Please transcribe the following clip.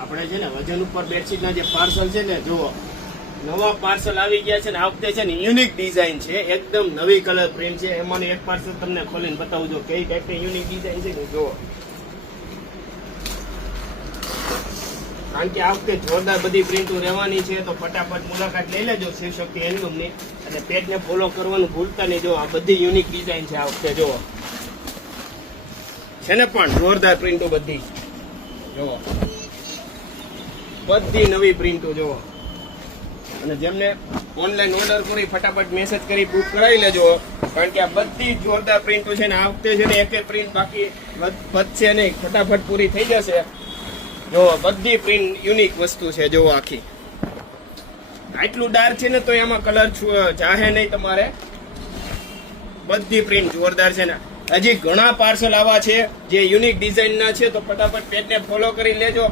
આપણે છે ને વજન ઉપર બેડશીટના જે પાર્સલ છે ને જુઓ નવા પાર્સલ આવી ગયા છે ને આ વખતે છે ને યુનિક ડિઝાઇન છે, એકદમ નવી કલર પ્રિન્ટ છે. એમાંનું એક પાર્સલ તમને ખોલીને બતાવું જો કઈ ટાઈપની યુનિક ડિઝાઇન છે ને જુઓ. કારણ કે આ વખતે જોરદાર બધી પ્રિન્ટો રહેવાની છે તો ફટાફટ મુલાકાત લઈ લેજો શિવશક્તિ હેન્ડલૂમની અને પેજને ફોલો કરવાનું ભૂલતા નહીં. જો આ બધી યુનિક ડિઝાઇન છે આ વખતે જુઓ છે ને પણ જોરદાર પ્રિન્ટો બધી જુઓ, બધી નવી પ્રિન્ટો જુઓ. અને જેમને ઓનલાઈન ઓર્ડર કરી ફટાફટ મેસેજ કરી બુક કરાવી લેજો કારણ કે આ બધી જોરદાર પ્રિન્ટો છે ને આ વખતે છે ને એક પ્રિન્ટ બાકી વધશે નહીં, ફટાફટ પૂરી થઈ જશે. જો બધી પ્રિન્ટ યુનિક વસ્તુ છે જો આખી. આટલું ડાર્ક છે ને તો એમાં કલર જાહે નહીં તમારે. બધી પ્રિન્ટ જોરદાર છે ને. હજી ઘણા પાર્સલ આવા છે જે યુનિક ડિઝાઇન ના છે તો ફટાફટ પેજને ફોલો કરી લેજો.